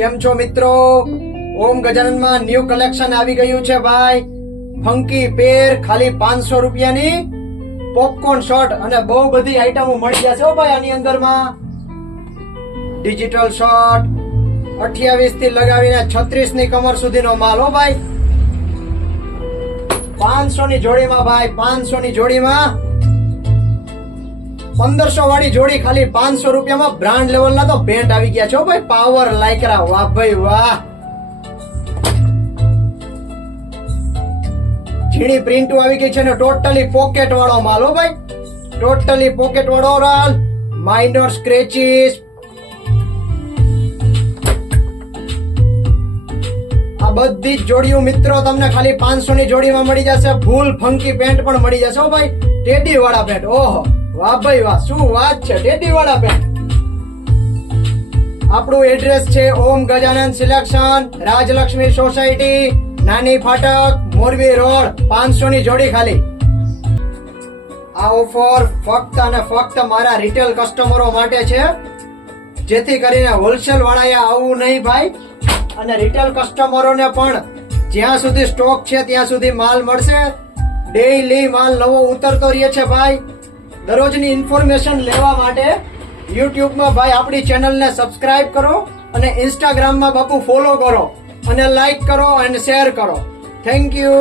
કેમ છો મિત્રો? ઓમ ગજાનનમાં ન્યૂ કલેક્શન આવી ગયું છે ભાઈ. ફંકી પેર, ખાલી પાંચસો રૂપિયાની પોપકોર્ન શોર્ટ અને બહુ બધી આઈટમો મળી જશે હો ભાઈ આની અંદરમાં. ડિજિટલ શોર્ટ અઠ્યાવીસથી લગાવીને છત્રીસની કમર સુધીનો માલ હો ભાઈ. પાંચસો ની જોડીમાં ભાઈ, પાંચસો ની જોડીમાં પંદરસો વાળી જોડી ખાલી પાંચસો રૂપિયામાં બ્રાન્ડ લેવલ ના તો પેન્ટ આવી ગયા છો ભાઈ. પાવર લાયકરા વાહ ભાઈ વાહ. ઝીણી પ્રિન્ટો આવી ગઈ છે ને ટોટલી પોકેટ વાળો માલ હો ભાઈ. ટોટલી પોકેટ વાળો રાલ. માઇનર સ્ક્રેચીસ આ બધી જ જોડીઓ મિત્રો તમને ખાલી પાંચસો ની જોડીમાં મળી જશે. ફૂલ ફંકી પેન્ટ પણ મળી જશે હો ભાઈ. ટેડી વાળા પેન્ટ ઓહો. વાહ ભાઈ વાહ, શું વાત છે? ટેડી વાળા પેન્ટ આપણું એડ્રેસ છે ઓમ ગજાનંદ સિલેક્શન, રાજલક્ષ્મી સોસાયટી, નાની ફાટક, મોરબી રોડ પાંચસો ની જોડી ખાલી. આ ઓફર ફક્ત અને ફક્ત મારા રિટેલ કસ્ટમરો માટે છે. જેથી કરીને હોલસેલ વાળાએ આવવું નહીં ભાઈ. અને રિટેલ કસ્ટમરોને પણ જ્યાં સુધી સ્ટોક છે ત્યાં સુધી માલ મળશે. ડેઈલી માલ નવો ઉતરતો રહે છે ભાઈ. દરરોજની ઇન્ફોર્મેશન લેવા માટે યુટ્યુબમાં ભાઈ આપણી ચેનલને સબસ્ક્રાઇબ કરો અને ઇન્સ્ટાગ્રામમાં બાપુ ફોલો કરો અને લાઈક કરો અને શેર કરો. Thank you